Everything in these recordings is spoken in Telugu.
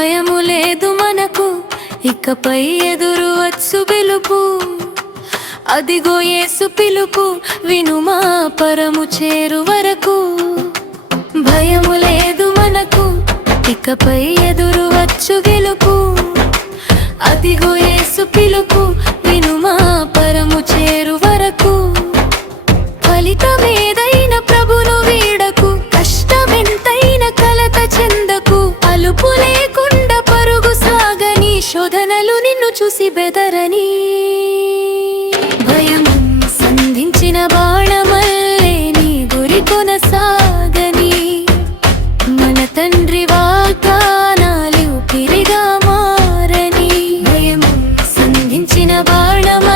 భయము లేదు మనకు ఇకపై ఎదురు వచ్చు పిలుపు. అదిగో ఏసు పిలుపు వినుమా పరము చేరు వరకు. భయము లేదు ಬಾಣಮ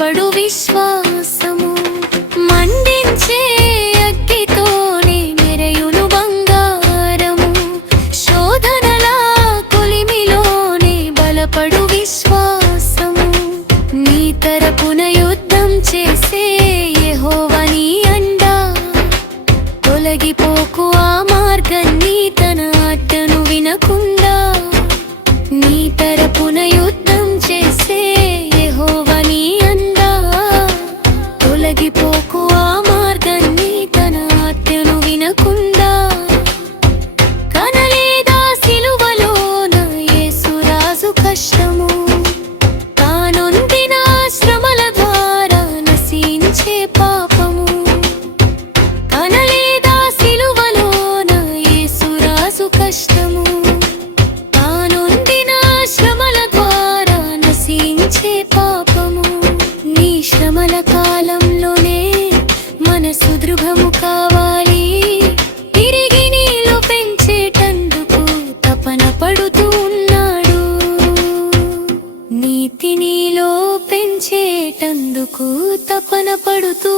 బలపడు విశ్వాసము. మండించే అగ్గితోనే మెరయును బంగారము. శోధనలా కొలిమిలోనే బలపడు విశ్వాసము. నీ తరపున యుద్ధం చేసే యహోవని అండా. తొలగిపోకు ఆ మార్గాన్ని తన అడ్డను వినకుండా. నీ తరపున యుద్ధం పెంచుతూ ఉన్నాడు. నీతినిలో పెంచేటందుకు తపన పడుతూ